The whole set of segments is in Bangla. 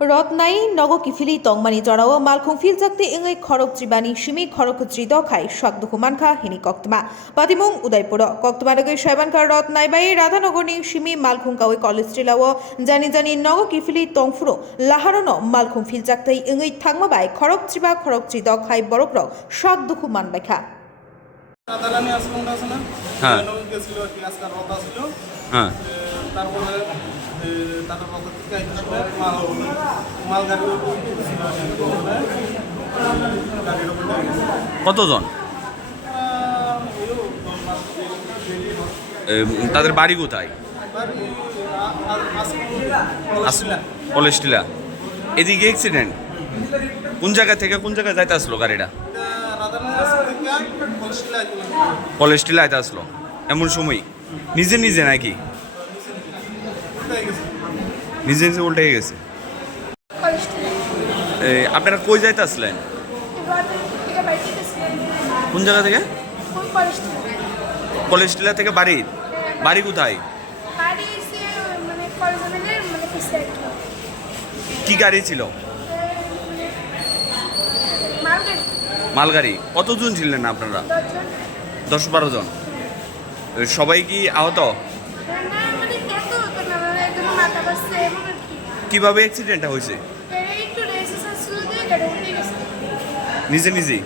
रत्नाई नगो किफिली तंगमानी जराव मालखुं फिलजाक्ति इंगै खरक जिबानी सिमी खरक जिद खाई शकदुखु मानखा हिनी कक्तमा पातिमुं उदयपुर कक्तमा दगै शैबानका रत्नाई बाई राधानगरनि सिमी मालखुं कावै कलेज जिल्लाव जानि जानि नगो किफिली तंफुरो लाहारनो मालखुं फिलजाक्ति इंगै थांमा बाई खरक जिद खाई बरकरक शकदुखु मानबायखा রাধারানী আশ্রমটা আছে না হ্যাঁ গেছিল আর কি আজকাল রথ আসছিল হ্যাঁ তারপরে তাদের রথ থেকে মাল গাড়ি ছিল গাড়ির উপরে কতজন তাদের বাড়ি কোথায়? কলেজ টিলা। এদিকে অ্যাক্সিডেন্ট কোন জায়গা থেকে কোন জায়গায় যাইতে আসলো গাড়িটা? কলেজ টিলা আইতে আসলো এমন সময় নিজে নিজে নাকি নিজে নিজে উল্টে গেছে? আপনারা কই যাইতে আসলেন? কোন জায়গা থেকে? কলেজ টিলা থেকে বাড়ি? বাড়ি কোথায়? কি গাড়ি ছিল? মালগাড়ি। কতজন ছিলেন আপনারা? 10-12 জন। সবাই কি আহত? কিভাবে অ্যাক্সিডেন্টটা হয়েছে? নিজে নিজেই?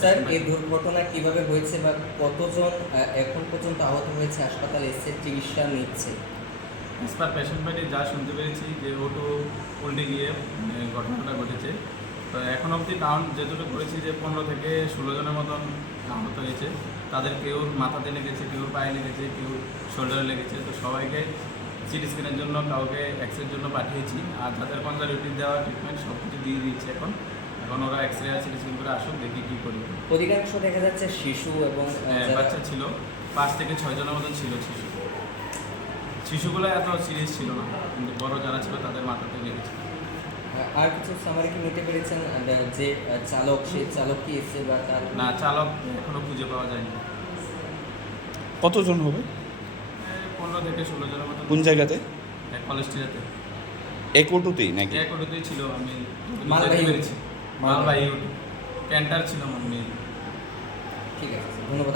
স্যার এই দুর্ঘটনা কিভাবে হয়েছে বা কতজন এখন পর্যন্ত আহত হয়েছে, হাসপাতালে এসে চিকিৎসা নিচ্ছে? এসপার পেশেন্ট পার্টি যা শুনতে পেরেছি যে অটো উল্টে গিয়ে ঘটনাটা ঘটেছে। তো এখন অবধি কাউন্ট যেটুকু করেছি যে 15 থেকে 16 জনের মতন আহত হয়েছে। তাদের কেউর মাথাতে লেগেছে, কেউর পায়ে লেগেছে, কেউ শোল্ডারে লেগেছে। তো সবাইকে সিটি স্ক্যানের জন্য, কাউকে এক্সরের জন্য পাঠিয়েছি। আর যাদের কনজারভেটিভ দেওয়া ট্রিটমেন্ট সব কিছু দিয়ে দিচ্ছে। এখন ওরা এক্সরে আর সিটি স্ক্যান করে আসুক, দেখি কী করি। অধিকাংশ দেখা যাচ্ছে শিশু এবং বাচ্চা ছিল, 5 থেকে 6 জনের মতন ছিল শিশু। শিশুগুলো এত সিরিয়াস ছিল না, কিন্তু বড় যারা ছিল তাদের মাথাতে লেগেছে। আর কিছু সামারি কি নিতে পেরেছেন যে চালক, সেই চালক কি এসে বা তার? না, চালক এখনো খুঁজে পাওয়া যায়নি। কতজন হবে? 15 থেকে 16 জনের মতো। কোন জায়গাতে? কলেজ টিলাতে। এক অটোতেই নাকি? এক অটোতেই ছিল। আমি মালবাহী মালবাহী ক্যান্টার ছিল। ঠিক আছে, ধন্যবাদ।